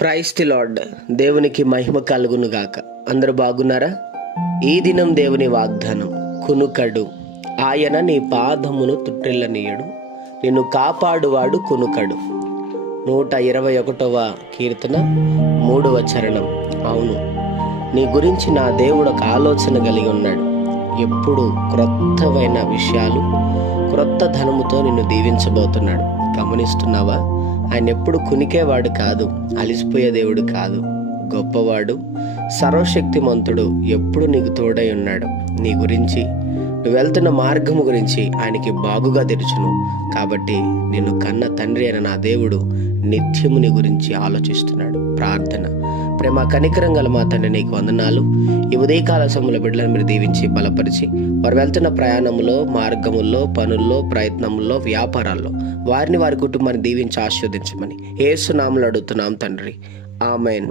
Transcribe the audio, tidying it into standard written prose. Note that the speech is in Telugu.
Praise the lord. దేవునికి మహిమ కలుగును గాక. అందరూ బాగున్నారా? ఈ దినం దేవుని వాగ్దానం, కునుకడు, ఆయన నీ పాదమును తుట్టిల్లనీయడు, నిన్ను కాపాడువాడు కునుకడు. 121వ కీర్తన 3వ చరణం. అవును, నీ గురించి నా దేవుడు ఒక ఆలోచన కలిగి ఉన్నాడు. ఎప్పుడు క్రొత్తమైన విషయాలు, క్రొత్త ధనముతో నిన్ను దీవించబోతున్నాడు. గమనిస్తున్నావా? ఆయన ఎప్పుడు కునికేవాడు కాదు, అలిసిపోయే దేవుడు కాదు. గొప్పవాడు, సర్వశక్తిమంతుడు, ఎప్పుడు నీకు తోడై ఉన్నాడు. నీ గురించి, నువ్వు వెళ్తున్న మార్గము గురించి ఆయనకి బాగుగా తెలుసును. కాబట్టి నిన్ను కన్న తండ్రి అయిన నా దేవుడు నిత్యము నీ గురించి ఆలోచిస్తున్నాడు. ప్రార్థన. ప్రేమ కనికరం గల మా తండ్రి, నీకు వందనాలు. ఈ ఉదయకాల సమయంలో బిడ్డలను మీరు దీవించి బలపరిచి, వారు వెళ్తున్న ప్రయాణంలో, మార్గముల్లో, పనుల్లో, ప్రయత్నముల్లో, వ్యాపారాల్లో వారిని, వారి కుటుంబాన్ని దీవించి ఆశీర్వదించమని యేసు నామములో అడుగుతున్నాం తండ్రి. ఆమేన్.